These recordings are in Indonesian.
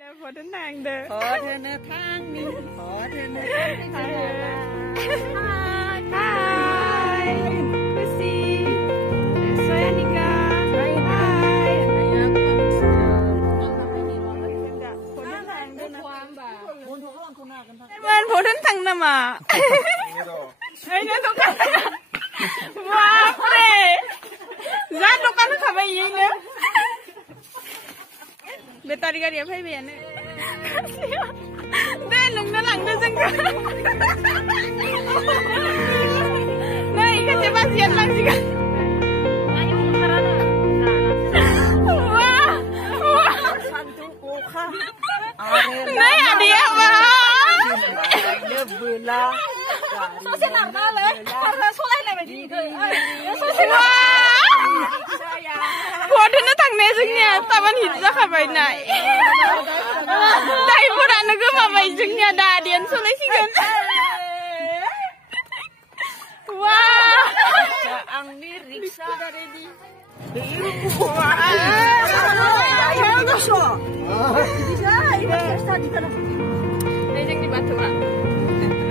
พอเดินทางเด้อพอเดินทางนี้พอเดินทางไปไทยคุซีสวยอันนี้ก็ไทยพอเดินทางเด้อมันพอเดินทางนะมาไอ้เนี่ยทุกคนว้าวเร่จัดทุกคนทำอะไรอย่างเงี้ยBetari ka dia phai bian deh nung na lang na sang nay ka coba sian lang sih kan nay adia apa sosial normalเลยsosialอะไรแบบนี้Waduh, tang nezungnya, taman hijau kapai naik. Tapi pura nugu mama hijaunya dah dian soleh sih kan. Wah, ang ni riksa dari di. Wah, bisa, ini riksa di tanah. Nezung di batu pak.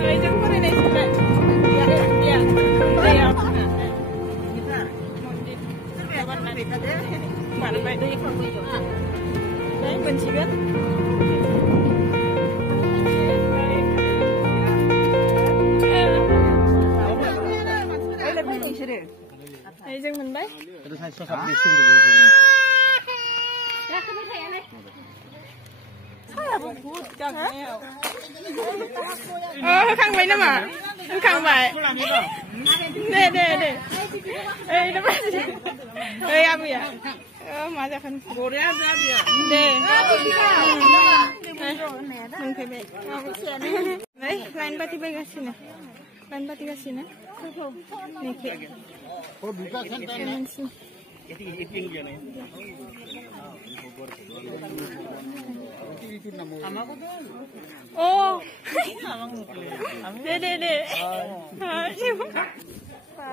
Nezung pun ini sudah. Dia. Mana baik dari foto Dari benci kan? Lebih di sini. Ayo jangan baik. Terus saya sosok di sini. Ya kamu saya nih. Saya buat jangan. Oh, kang baik nama. Kang baik. Deh. Nama sih. Apa ya? Masa kan Korea berapa ya? Deh. Mungkin baik. Baik, lain pati baik kasih Lain pati kasih Nih. Oh, buka kan tadi. Oh. Deh.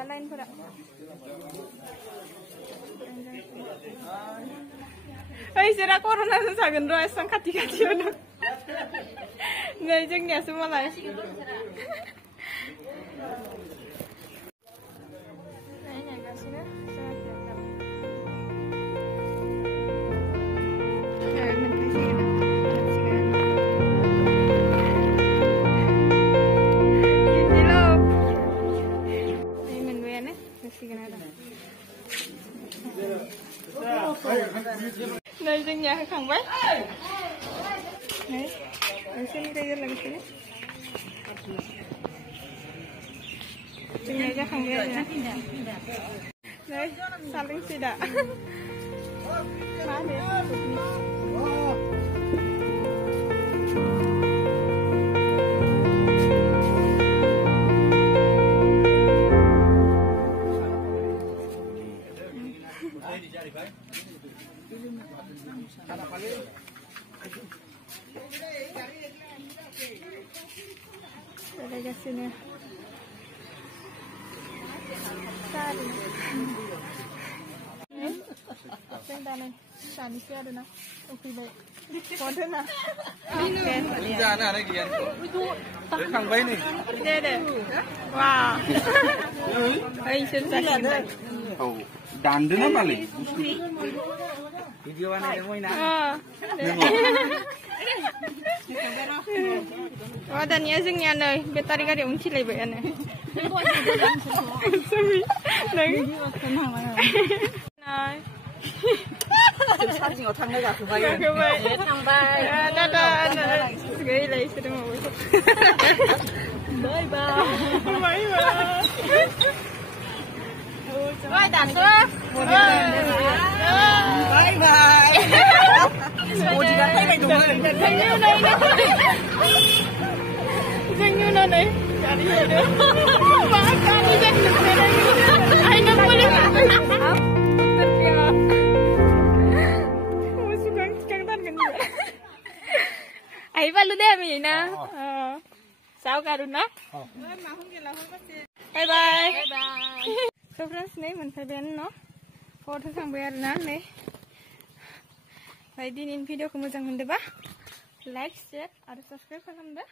Lain pada. Ay, sira corona sa sagan ro asang kati ono. Ngai jeng nya semua lah. Nanya kasih dah. Nơi dân nhà hay không vậy? Đấy, ở xin đây là cái gì? Dân nhà chắc không vậy nhá. Đấy, sao linh xì đã? Má đấy. Ada gasnya. Sari. Sendana. Sani sih ada nak. Oke baik. Kode nak. Jangan ada gian. Kang baik nih. Deh. Wah. Ay sensasi. Oh, dandan apa lagi? Video mana yang mau nak? Oh, dan ya zengnya nih, betari kali unci lebih aneh. Sumi, lagi. Nah. Saking orang nggak kebayang. Kebayang. Nada. Sekali lagi sudah mau. Bye. Bye, dancer. Bye. Ủa chị đã thấy mày đúng rồi. Thấy như này. Danh như nó đấy. Chả đi rồi nữa. Má ca đi danh được thế này. Ai nó mới được. Thật kìa. Ủa suka căng tan gần như vậy. Ấy vào lúc đêm vậy nè. Sao cả đúng đó. Mà không kìa là không có gì. Bye. So friends, nih, mình phải bên nó. Cô thức hàng bên nó này. दिनैनि भिडिअखौ मोजां मोनदोंबा like share आरो साबस्क्राइब खालामदो।